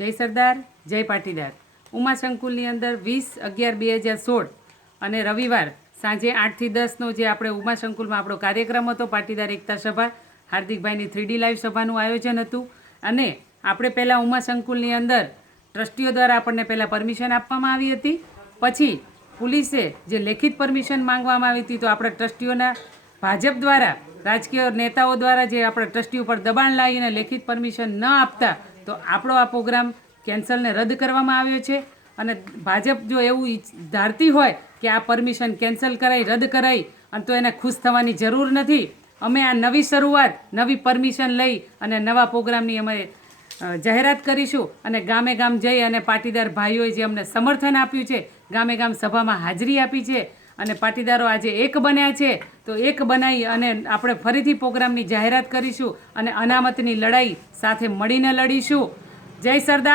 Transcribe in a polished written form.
જય સરદાર, જય પાટીદાર. ઉમા સંકુલની અંદર 20/11/2016 અને રવિવાર સાંજે 8 થી 10નો જે આપણે ઉમા સંકુલમાં આપણો કાર્યક્રમ હતો, પાટીદાર એકતા સભા, હાર્દિકભાઈની 3D લાઈવ સભાનું આયોજન હતું. અને આપણે પહેલાં ઉમા સંકુલની અંદર ટ્રસ્ટીઓ દ્વારા આપણને પહેલાં પરમિશન આપવામાં આવી હતી. પછી પોલીસે જે લેખિત પરમિશન માંગવામાં આવી હતી, તો આપણા ટ્રસ્ટીઓના ભાજપ દ્વારા, રાજકીય નેતાઓ દ્વારા જે આપણા ટ્રસ્ટીઓ પર દબાણ લાવીને લેખિત પરમિશન ન આપતા, તો આપણો આ પ્રોગ્રામ કેન્સલને રદ કરવામાં આવ્યો છે. અને ભાજપ જો એવું ધારતી હોય કે આ પરમિશન કેન્સલ કરાઈ, રદ કરાઈ, અને તો એને ખુશ થવાની જરૂર નથી. અમે આ નવી શરૂઆત, નવી પરમિશન લઈ અને નવા પ્રોગ્રામની અમે જાહેરાત કરીશું. અને ગામે ગામ જઈ અને પાટીદાર ભાઈઓએ જે અમને સમર્થન આપ્યું છે, ગામે ગામ સભામાં હાજરી આપી છે, અને પાટીદારો આજે એક બન્યા છે, તો એક બનાવી અને આપણે ફરીથી પ્રોગ્રામની જાહેરાત કરીશું અને અનામતની લડાઈ સાથે મળીને લડીશું. જય સરદાર.